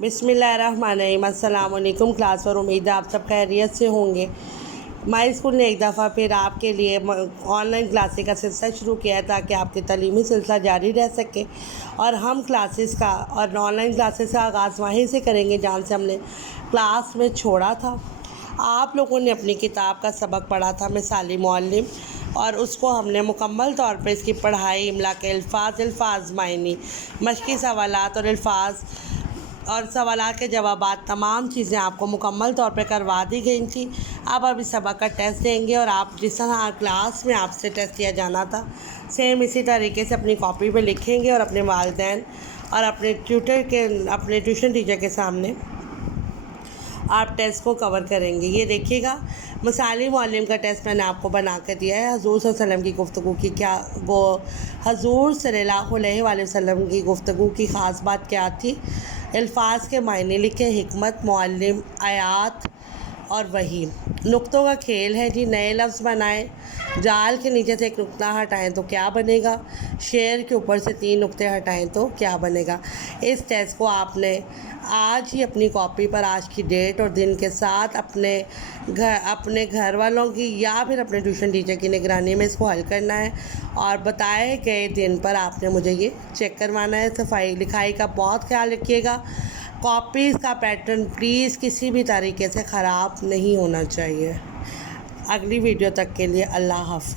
बिस्मिल्लाहिर्रहमानिर्रहीम। अस्सलाम वालेकुम क्लास और उम्मीद है आप सब खैरियत से होंगे। माई स्कूल ने एक दफ़ा फिर आपके लिए ऑनलाइन क्लासेस का सिलसिला शुरू किया है ताकि आपकी तलीमी सिलसिला जारी रह सके, और हम क्लासेस का और ऑनलाइन क्लासेस का आगाज़ वहीं से करेंगे जहाँ से हमने क्लास में छोड़ा था। आप लोगों ने अपनी किताब का सबक पढ़ा था मिसाली मुअल्लिम, और उसको हमने मुकम्मल तौर पर इसकी पढ़ाई, इमला के अल्फाज मायनी, मशक़ी सवालात और अल्फाज और सवालात के जवाबात, तमाम चीज़ें आपको मुकम्मल तौर पे करवा दी गई थी। अब अभी सबक का टेस्ट देंगे, और आप जिस तरह क्लास में आपसे टेस्ट लिया जाना था सेम इसी तरीके से अपनी कॉपी पे लिखेंगे और अपने वालिदैन और अपने ट्यूशन टीचर के सामने आप टेस्ट को कवर करेंगे। ये देखिएगा, मिसाली मुअल्लिम का टेस्ट मैंने आपको बना कर दिया है। हज़ूर सल्लल्लाहु अलैहि वसल्लम की गुफ्तगू की क्या हज़ूर सल्लल्लाहु अलैहि वसल्लम की गुफ्तगू की ख़ास बात क्या थी, अल्फाज के मायने लिखे, हिकमत, मुअल्लिम, आयात और वही। नुक्तों का खेल है जी। नए लफ्ज़ बनाएं। जाल के नीचे से एक नुक्ता हटाएं तो क्या बनेगा, शेर के ऊपर से 3 नुक्ते हटाएं तो क्या बनेगा। इस टेस्ट को आपने आज ही अपनी कॉपी पर आज की डेट और दिन के साथ अपने घर वालों की या फिर अपने ट्यूशन टीचर की निगरानी में इसको हल करना है, और बताए गए दिन पर आपने मुझे ये चेक करवाना है। सफाई लिखाई का बहुत ख्याल रखिएगा। कॉपीज़ का पैटर्न प्लीज़ किसी भी तरीके से ख़राब नहीं होना चाहिए। अगली वीडियो तक के लिए अल्लाह हाफ़िज़।